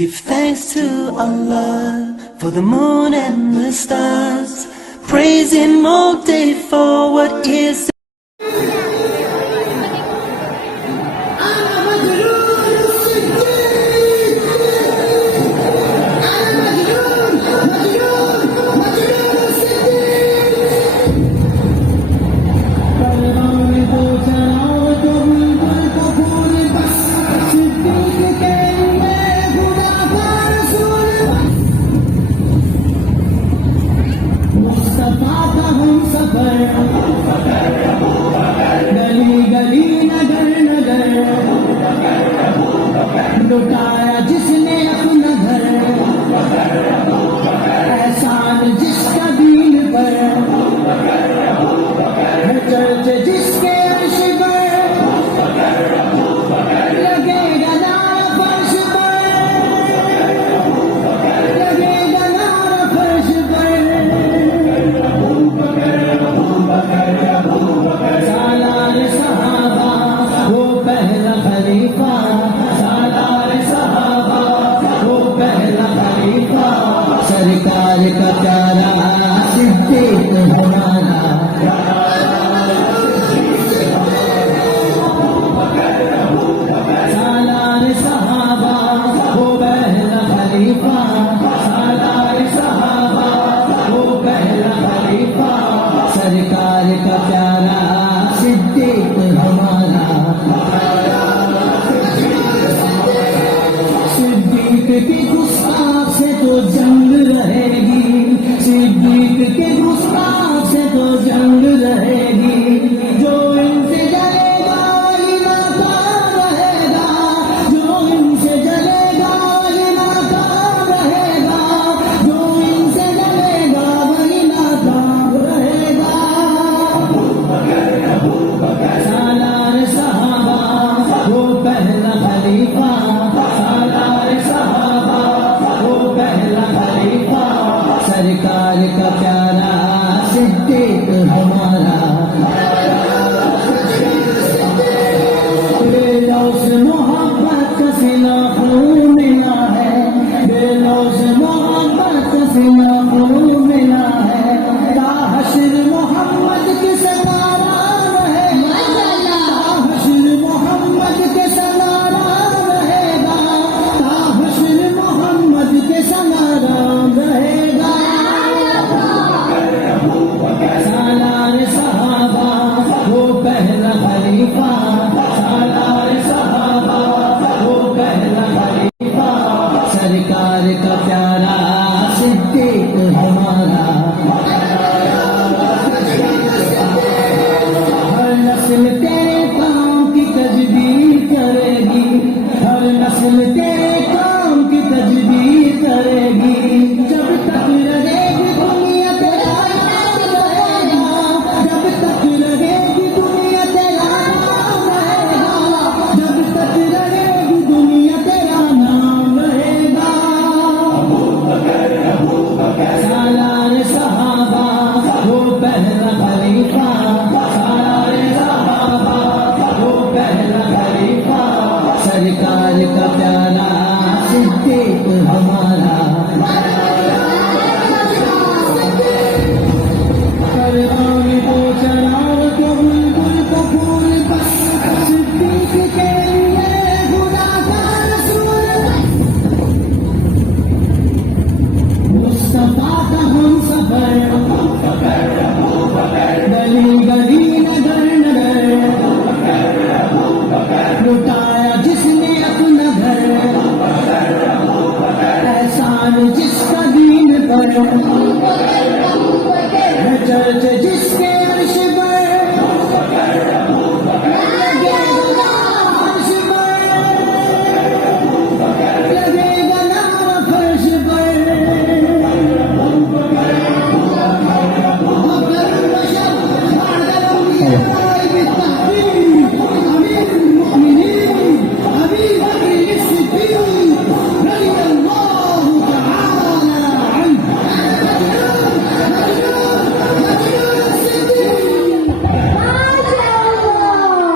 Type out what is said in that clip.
Give thanks to Allah for the moon and the stars. Praise Him all day for what is. लुटाया जिसने अपना घर, एहसान जिसका दीन पर, चर्च जिसके अर्श पर, लगेगा नारा फर्श पर, लगेगा नारा फर्श पर। सालार सहाबा वो पहला खलीफा, सरकार का प्यारा सिद्दीक हमारा। सालार सहाबा वो पहला खलीफा, सालार सहाबा वो पहला खलीफा, सरकार का प्यारा सिद्दीक हमारा। सिद्दीक की गुस्ताख से तो जंग रहेगी, सिद्दीक के गुस्ताख से तो जंग रहेगी। जो इनसे जलेगा वही नाकाम रहेगा, जो इनसे जलेगा वही नाकाम रहेगा, जो इनसे जलेगा वही नाकाम रहेगा। सालार सहाबा वो पहला खलीफा, सरकार का प्यारा सिद्दीक हमारा। दिलों से मोहब्बत का सिला खून मिला है, दिलों से मोहब्बत का सिला खून मिला है। ताहशर मोहम्मद के सनारा रहेगा, ताहशर मोहम्मद के सनारा रहेगा, ताहशर मोहम्मद के सनारा रहेगा। सालार सहाबा वो पहला खलीफा, सालार सहाबा वो पहला खलीफा, सरकार का प्यारा सिद्दीक हमारा। हर नस्ल तेरे काम की तजदीद करेगी, हर नस्ल तेरे काम की तजदीद करेगी। जब तक रहेगी दुनिया तेरा नाम रहेगा, जब तक रहेगी दुनिया तेरा नाम रहेगा, जब तक रहेगी दुनिया तेरा नाम रहेगा। सालार सहाबा वो पहला खलीफा, सालार सहाबा वो पहला खलीफा, सरकार का प्यारा सिद्दीक हमारा। मुस्तफा का हम सफर